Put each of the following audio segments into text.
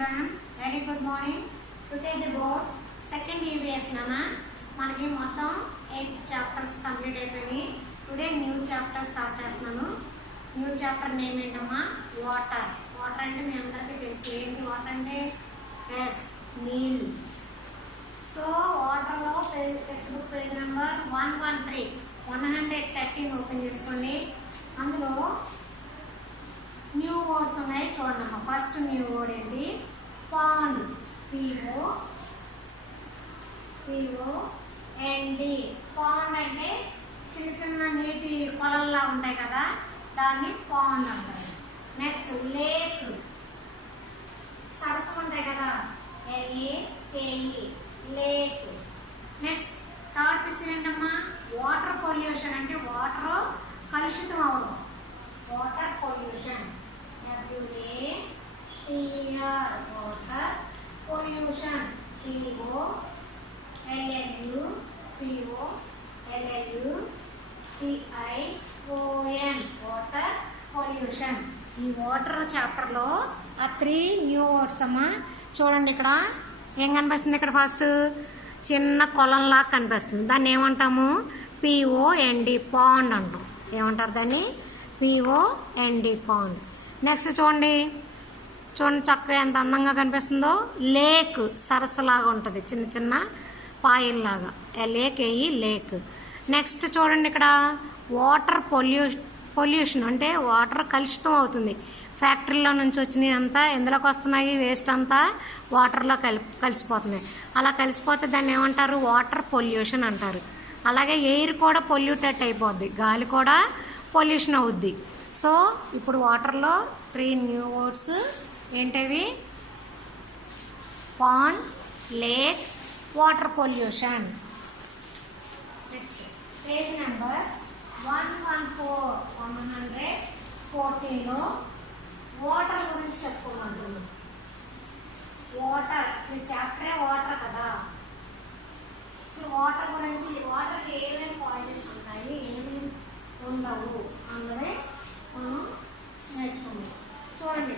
children, very good morning. Today the board second EVS nana మనకి మొత్తం 8 chapters complete అయిపోయి today new chapter start చేస్తున్నాను. New chapter name ఏంటమ్మా? Water. Water అంటే మీ అందరికీ తెలుసు. ఏంటి వాటర్ అంటే? ఎస్, నీళ్ళు. సో వాటర్లో text book page number 113 open చేసుకోండి. అందులో న్యూ వర్డ్స్ ఉన్నాయి చూడండి. ఫస్ట్ న్యూ వర్డ్ ఏంటి? పాండ్. POND. పాండ్ అంటే చిన్న చిన్న నీటి కొలల్లా ఉంటాయి కదా, దాన్ని పాండ్ అంటారు. Next lake. సరస్సు ఉంటాయి కదా, LAKE, lake. Next third picture ఏంటమ్మా? వాటర్ పొల్యూషన్ అంటే వాటర్ కలుషితం అవడం. Water pollution, WATR, water pollution, POLLUTION, water pollution. ఈ వాటర్ చాప్టర్లో ఆ 3 న్యూ వర్డ్స్ అమ్మా. చూడండి ఇక్కడ ఏం కనిపిస్తుంది? ఇక్కడ ఫస్ట్ చిన్న కొలంలా కనిపిస్తుంది. దాన్ని ఏమంటాము? POND, పాండ్ అంటాం. ఏమంటారు దాన్ని? POND, pond. నెక్స్ట్ చూడండి చక్కగా ఎంత అందంగా కనిపిస్తుందో. లేక్, సరస్సు లాగా ఉంటుంది, చిన్న చిన్న పాయల్లాగా. LAKE, lake. నెక్స్ట్ చూడండి ఇక్కడ వాటర్ పొల్యూషన్ అంటే వాటర్ కలుషితం అవుతుంది. ఫ్యాక్టరీలో నుంచి వచ్చినవి అంతా ఎందులోకి వస్తున్నాయి? వేస్ట్ అంతా వాటర్లో కలిసిపోతున్నాయి. అలా కలిసిపోతే దాన్ని ఏమంటారు? వాటర్ పొల్యూషన్ అంటారు. అలాగే ఎయిర్ కూడా పొల్యూటెడ్ అయిపోద్ది, గాలి కూడా పొల్యూషన్ అవుద్ది. సో ఇప్పుడు వాటర్లో 3 న్యూ వర్డ్స్ ఏంటవి? Pond, lake, water pollution. Next page number 114లో వాటర్ గురించి చెప్పుకోమంటుంది. వాటర్, ఈ చాప్టరే వాటర్ కదా. సో వాటర్ గురించి, వాటర్కి ఏమేమి క్వాలిటీస్ ఉంటాయి, ఏమేమి ఉండవు అన్నదే మనం నేర్చుకుందాం. చూడండి,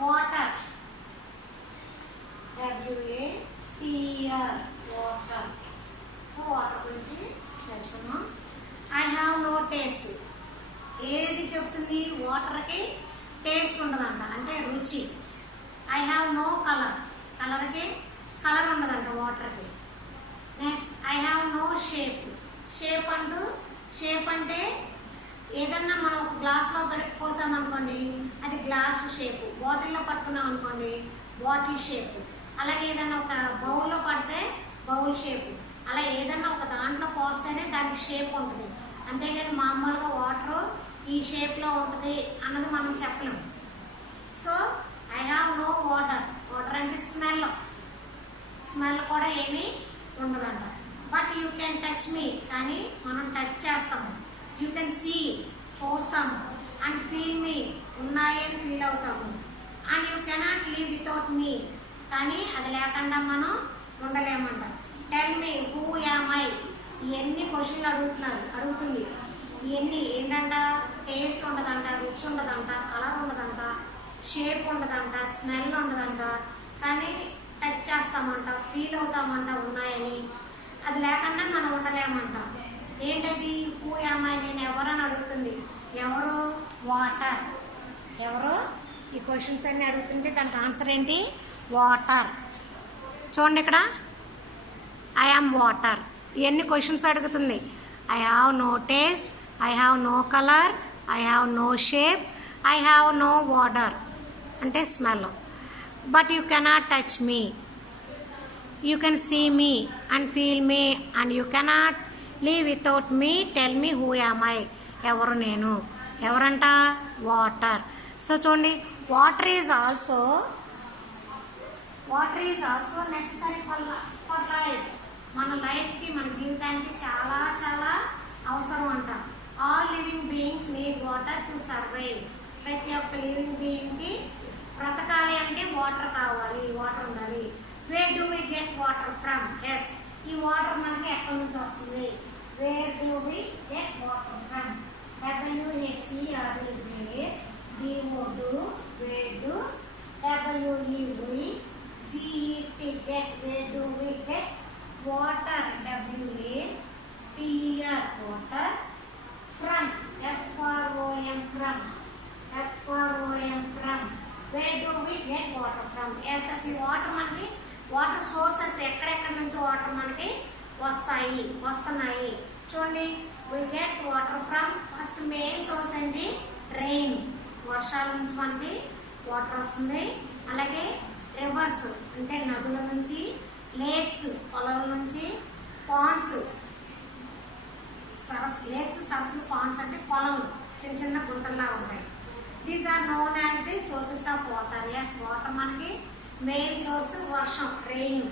water, WATR, water. So water గురించి నేర్చుకున్నాం. I have no taste. ఏది చెప్తుంది? వాటర్కి టేస్ట్ ఉండదంట, అంటే రుచి. I have no colour. కలర్కి కలర్ ఉండదంట వాటర్కి. Next I have no shape. Shape అంటే ఏదన్నా మనం ఒక గ్లాస్లో పోసామనుకోండి, అది గ్లాస్ షేప్. బాటిల్లో పట్టుకున్నాం అనుకోండి, బాటిల్ షేప్. అలాగే ఏదన్నా ఒక బౌల్లో పడితే బౌల్ షేప్. అలా ఏదన్నా ఒక దాంట్లో పోస్తేనే దానికి షేప్ ఉంటుంది. అంతేగాని మామూలుగా వాటర్ ఈ షేప్లో ఉంటుంది అన్నది మనం చెప్పలేము. So I have no water. Water అంటే స్మెల్ కూడా ఏమీ ఉండదంట. But you can touch me, కానీ మనం టచ్ చేస్తాము. యూ కెన్ సీ, చూస్తాము. అండ్ ఫీల్ మీ, ఉన్నాయని ఫీల్ అవుతాము. And you cannot leave without me, కానీ అది లేకుండా మనం ఉండలేమంట. Tell me who am I. ఇవన్నీ క్వశ్చన్లు అడుగుతుంది. ఇవన్నీ ఏంటంట? టేస్ట్ ఉండదంట, రుచి ఉండదంట, కలర్ ఉండదంట, షేప్ ఉండదంట, స్మెల్ ఉండదంట, కానీ టచ్ చేస్తామంట, ఫీల్ అవుతామంట ఉన్నాయని. అది లేకుండా మనం ఉండలేమంట. ఏంటది? హూ యామ్ ఐ, నేను ఎవరని అడుగుతుంది. ఎవరు? వాటర్. ఎవరు? ఈ క్వశ్చన్స్ అన్నీ అడుగుతుంటే దానికి ఆన్సర్ ఏంటి? వాటర్. చూడండి ఇక్కడ ఐ యామ్ వాటర్. ఇవన్నీ క్వశ్చన్స్ అడుగుతుంది. I have no taste, I have no colour, I have no shape, I have no water అంటే smell. But you cannot touch me, you can see me and feel me, and you cannot leave without me. Tell me who am I. ఎవరు నేను? ఎవరంట? Water. So చూడండి, water is also necessary for life. మన లైఫ్కి, మన జీవితానికి చాలా చాలా అవసరం అంట. All living beings need water to survive. ప్రతి ఒక్క లివింగ్ బీయింగ్కి బ్రతకాలి అంటే వాటర్ కావాలి, వాటర్ ఉండాలి. Where do we get water from? Yes, ఈ వాటర్ మనకి ఎక్కడి నుంచి వస్తుంది? Where do we get water from? WHERE, DO, where do W-E-V, G-E-T, get, where do we get? Water, W-A-T-E-R, water, from, F-R-O-M, from, F-R-O-M, from, where do we get water from? Yes, అసలు water మనకి water sources ఎక్కడెక్కడ నుంచి water మనకి వస్తున్నాయి చూడండి. we get water from first main source ఏంటి? Rain, వర్షాల నుంచి మనకి వాటర్ వస్తుంది. అలాగే రివర్స్ అంటే నదుల నుంచి, లేక్స్ పొలాల నుంచి, పాండ్స్ లేక్స్ సరస్సులు, పాండ్స్ అంటే పొలం చిన్న చిన్న గుంటల్లా ఉంటాయి. These are known as the sources of water. Yes, water మనకి మెయిన్ సోర్స్ వర్షం, రెయిన్.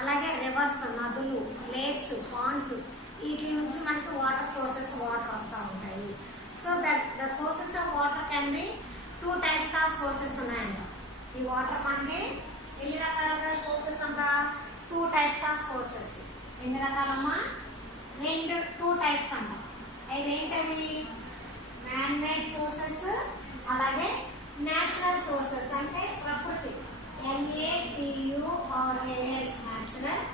అలాగే రివర్స్ నదులు, లేక్స్, పాండ్స్, వీటి నుంచి మనకి వాటర్ సోర్సెస్ వాటర్ వస్తూ ఉంటాయి. So that the sources of water can be 2 types of sources ఉన్నాయంట. ఈ వాటర్ మనకి ఎన్ని రకాలుగా సోర్సెస్ అంట? 2 టైప్స్ ఆఫ్ సోర్సెస్. ఎన్ని రకాలమ్మా? 2 టైప్స్ అంట. అవి ఏంటవి? మ్యాన్ మేడ్ సోర్సెస్, అలాగే న్యాచురల్ సోర్సెస్ అంటే ప్రకృతి, NATURAL, natural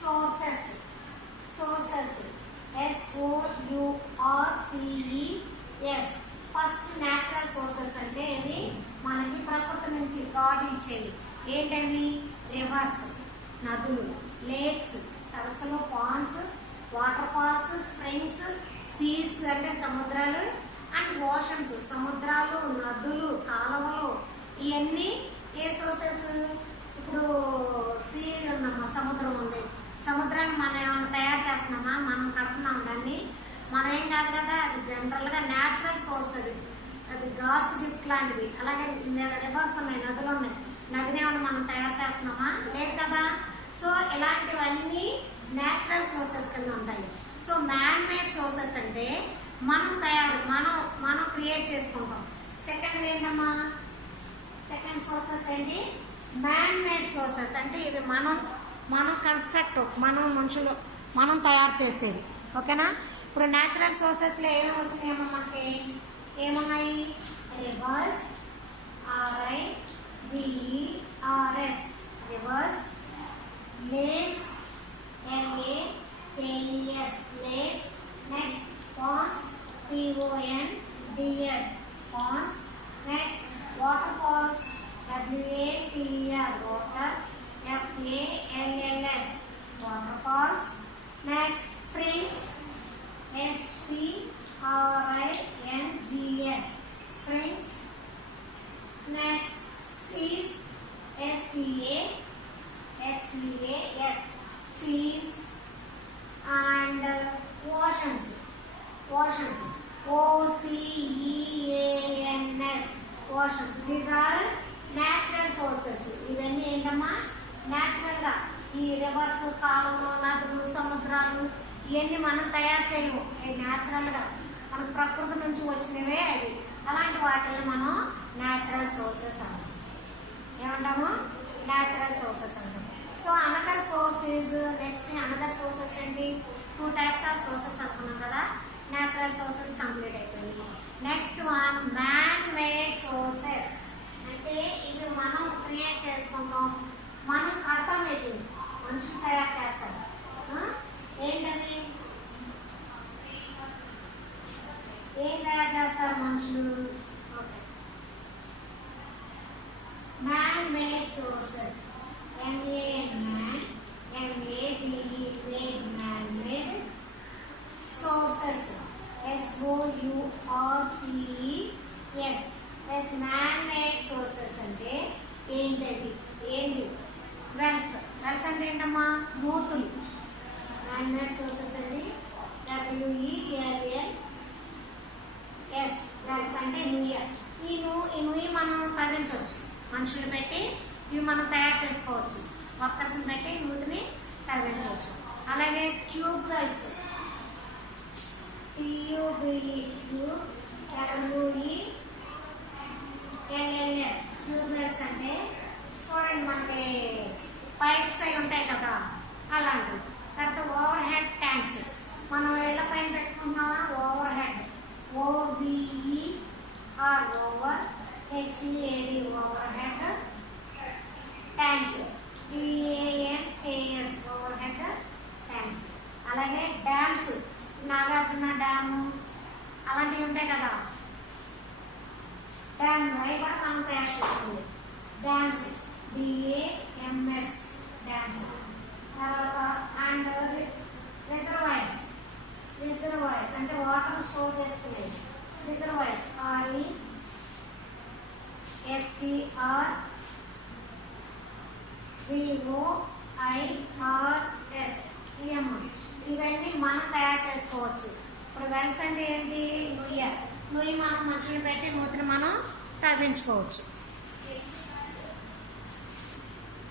sources. SOURCES. First natural sources అంటే ఇవి మనకి ప్రకృతి నుంచి గాడ్ ఇచ్చేవి. ఏంటవి? రివర్స్ నదులు, లేక్స్ సరస్సులు, ponds, waterfalls, springs, seas అంటే సముద్రాలు, అండ్ ఓషన్స్ సముద్రాలు, నదులు, కాలువలు. ఇవన్నీ ఏ సోర్సెస్? ఇప్పుడు సీ ఉందమ్మా, సముద్రం ఉంది. సముద్రాన్ని మనం ఏమైనా తయారు చేస్తున్నామా? మనం కడుతున్నాం దాన్ని. మనం ఏం కాదు కదా, అది జనరల్గా న్యాచురల్ సోర్స్. అది గాడ్స్ గిఫ్ట్ లాంటిది. అలాగే రివర్స్ ఉన్నాయి, నదులు ఉన్నాయి. నదిని ఏమైనా మనం తయారు చేస్తున్నామా? లేదు కదా. సో ఇలాంటివన్నీ న్యాచురల్ సోర్సెస్ కింద ఉంటాయి. సో మ్యాన్ మేడ్ సోర్సెస్ అంటే మనం క్రియేట్ చేసుకుంటాం. సెకండ్ ఏంటమ్మా? సెకండ్ సోర్సెస్ ఏంటి? మ్యాన్ మేడ్ సోర్సెస్ అంటే ఇది మనం కన్స్ట్రక్ట్, మనుషులు మనం తయారు చేసేవి. ఓకేనా? ఇప్పుడు న్యాచురల్ సోర్సెస్లో ఏమేమి వచ్చినాయమ్మా మనకి? ఏమున్నాయి? Reverse, RIVERS, reverse, lakes, LAKES, lakes. Next ponds, PONDS, ponds. Next waterfalls, WATER, water, FALLS, waterfalls. Next springs, SPRINGS, springs. Next seas, SEAS, seas. And oceans, OCEANS, oceans. These are natural sources. ఇవన్నీ ఏంటమ్మా? న్యాచురల్గా ఈ reverse, కాలువలు, నదులు, సముద్రాలు ఇవన్నీ మనం తయారు చేయము. న్యాచురల్గా మన ప్రకృతి నుంచి వచ్చినవే అవి. అలాంటి వాటిని మనం న్యాచురల్ సోర్సెస్ అంటాం. ఏమంటాము? న్యాచురల్ సోర్సెస్ అంటాం. So another source is next. Another sources ఏంటి? 2 టైప్స్ ఆఫ్ సోర్సెస్ అనుకున్నాం కదా. న్యాచురల్ సోర్సెస్ కంప్లీట్ అయిపోయింది. Next one man made sources అంటే ఇవి మనం క్రియేట్ చేసుకుంటాం, మనం కడతాం. ఏంటి? మనుషులు తయారు చేస్తారు. ఏంటవి? ఏం తయారు చేస్తారు మనుషులు? Okay, man made sources. MADE, man made sources, SOURCES. Man made sources అంటే ఏంటది? వెల్స్ అంటే ఏంటమ్మా? నూతులు. మ్యాన్ మేడ్ సోర్సెస్ అండి WELLS. వెల్స్ అంటే నుయ్య. ఈ నుయ్యి మనం తవ్వించవచ్చు, మనుషులు పెట్టి ఇవి మనం తయారు చేసుకోవచ్చు. వర్కర్స్ని పెట్టి నూతిని తవ్వించవచ్చు. అలాగే ట్యూబ్ వెల్స్, TUBELLS, ట్యూబ్లెట్స్ అంటే చూడండి మనకి పైప్స్ అవి ఉంటాయి కదా, అలాంటివి. తర్వాత ఓవర్ హెడ్ ట్యాంక్స్, మనం ఇళ్ల పైన పెట్టుకుంటున్నామా? Over head, OVER, over, HEAD, over head tanks, TANKS, over head tanks. అలాగే డ్యామ్స్, నాగార్జున డ్యాము అలాంటివి ఉంటాయి కదా, డ్యామ్ అవి కూడా మనం తయారు చేస్తుంది. Dams, DAMS dams. తర్వాత అండ్ రిజర్వాయర్స్, రిజర్వాయర్స్ అంటే వాటర్ స్టోర్ చేసుకునేది. రిజర్వాయర్స్, RESERVOIRS, ఇవన్నీ మనం తయారు చేసుకోవచ్చు. ఇప్పుడు వెల్స్ అంటే ఏంటి, నుయ్యి మనం మనుషులు పెట్టి మూతిని మనం తవ్వించుకోవచ్చు.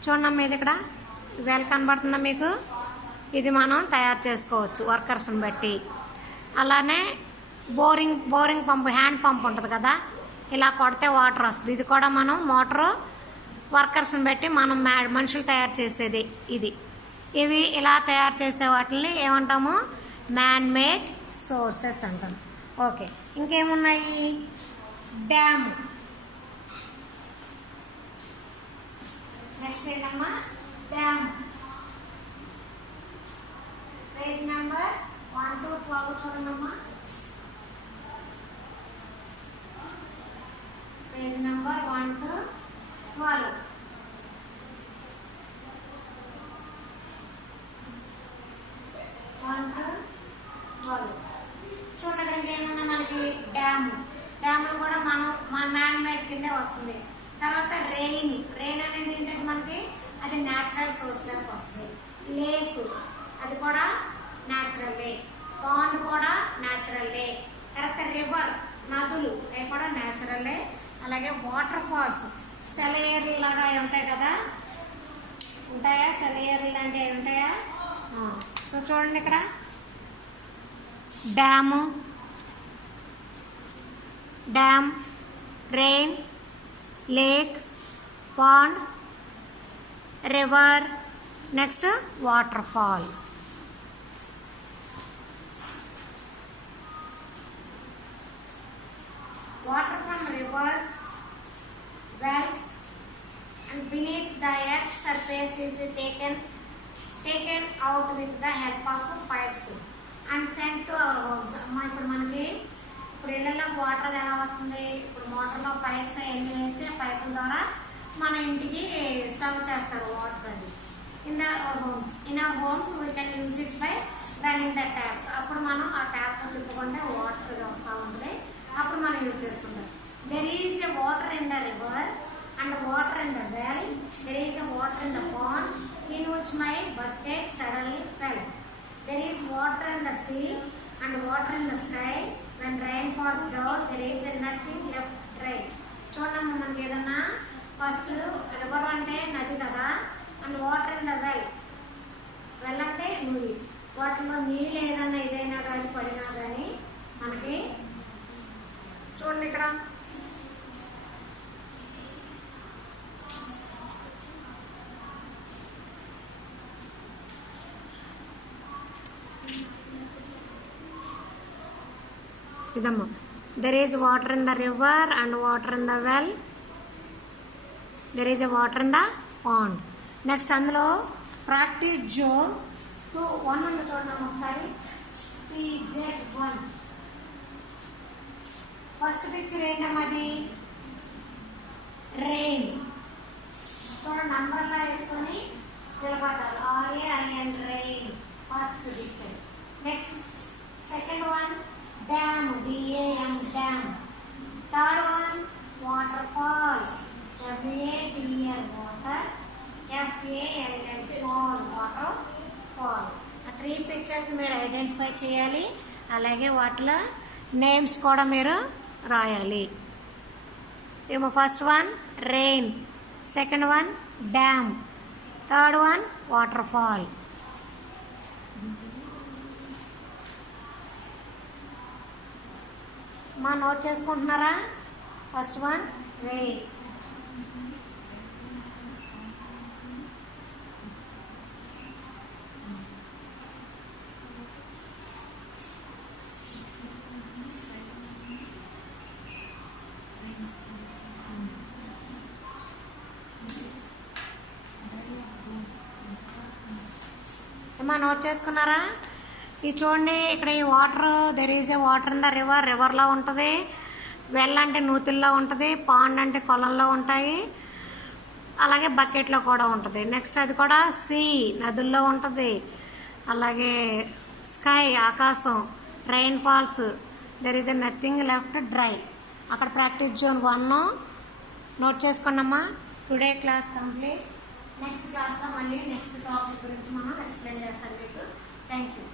చూడండి మీద ఇక్కడ వెల్ కనబడుతుందా మీకు, ఇది మనం తయారు చేసుకోవచ్చు వర్కర్స్ని బట్టి. అలానే బోరింగ్ పంపు, హ్యాండ్ పంప్ ఉంటుంది కదా, ఇలా కొడితే వాటర్ వస్తుంది. ఇది కూడా మనం మోటారు వర్కర్స్ని బట్టి మనం మనుషులు తయారు చేసేది ఇది. ఇవి ఇలా తయారు చేసే వాటిని ఏమంటాము, మ్యాన్ మేడ్ సోర్సెస్ అంటాం. ఓకే, ఇంకేమున్నాయి, డ్యామ్. నెక్స్ట్ ఏంటమ్మా, డ్యామ్. పేజ్ నెంబర్ 1 to 12 చూడండమ్మా. Page number 1 to 12. చూడండి ఇక్కడ ఏమన్నా మనకి డ్యామ్ కూడా మన మ్యాన్ మేడ్ కిందే వస్తుంది. తర్వాత రెయిన్ అనేది ఏంటంటే మనకి అది న్యాచురల్ సోర్స్ లోకి వస్తుంది. లేక్, అది కూడా న్యాచురల్ లేక్. పాండ్ కూడా న్యాచురల్ లేక్. తర్వాత రివర్, నదులు, అవి కూడా న్యాచురల్ లేక్. అలాగే వాటర్ ఫాల్స్, సెలయేర్లు లాగా ఉంటాయి కదా, ఉంటాయా సెలయేర్లు అంటే ఉంటాయా. సో చూడండి ఇక్కడ dam, rain, lake, pond, river, next waterfall. Water from rivers, wells and beneath the earth surface is taken out with the help of pipes and sent to our homes. అమ్మా ఇప్పుడు మనకి ఇప్పుడు ఇళ్ళలో water ఎలా వస్తుంది, ఇప్పుడు మోటార్లో pipes అవన్నీ వేసి పైపుల ద్వారా మన ఇంటికి సర్వ్ చేస్తారు వాటర్. అది in our homes we can use it by running the taps. అప్పుడు మనం ఆ ట్యాప్ తిప్పుకుంటే వాటర్ వస్తూ ఉంటుంది, అప్పుడు మనం యూజ్ చేసుకుంటాం. There is a water in the river and water in the well. There is a water in the pond in which my bucket suddenly fell. There is water in the sea and water in the sky. When rain falls down, there is nothing left dry. చూడమ్మా మనకి ఏదన్నా first river అంటే నది కదా, and water in the well అంటే నుయ్యి. వాటిలో నీళ్ళు ఏదన్నా ఏదైనా కానీ పడినా కానీ మనకి చూడండి ఇక్కడ ఇదమ్మా. There is water in the river and water in the well. There is a water in the pond. Next అందులో ప్రాక్టీస్ జోన్ 1 ఉంది చూడండి ఒకసారి. PZ1 ఫస్ట్ పిక్చర్ ఏంటమ్మా, అది రెయిన్. చూడండి నంబర్లో వేసుకొని నిలబడాలి. RAIN rain first picture. Next second one dam, DAM dam. Third one water fall, WATR water, FALL fall, water fall. ఆ 3 పిక్చర్స్ మీరు ఐడెంటిఫై చేయాలి. అలాగే వాటిలో నేమ్స్ కూడా మీరు రాయాలి. ఏమో first one rain, second one dam, third one water ఫాల్. మా నోట్ చేసుకుంటున్నారా? ఫస్ట్ వన్ రెయిన్, అమ్మా నోట్ చేసుకున్నారా? ఇది చూడండి, ఇక్కడ ఈ water, there is a water in the river. రివర్లో ఉంటుంది. వెల్ అంటే నూతుల్లో ఉంటుంది. పాండ్ అంటే కొలంలో ఉంటాయి. అలాగే బకెట్లో కూడా ఉంటుంది. నెక్స్ట్ అది కూడా సీ, నదుల్లో ఉంటుంది. అలాగే స్కై, ఆకాశం, rain falls, there is a nothing left dry. అక్కడ ప్రాక్టీస్ జోన్ 1 నోట్ చేసుకున్నామా. Today class complete. నెక్స్ట్ క్లాస్లో మళ్ళీ నెక్స్ట్ టాపిక్ గురించి మనం ఎక్స్ప్లెయిన్ చేస్తాం మీకు. Thank you.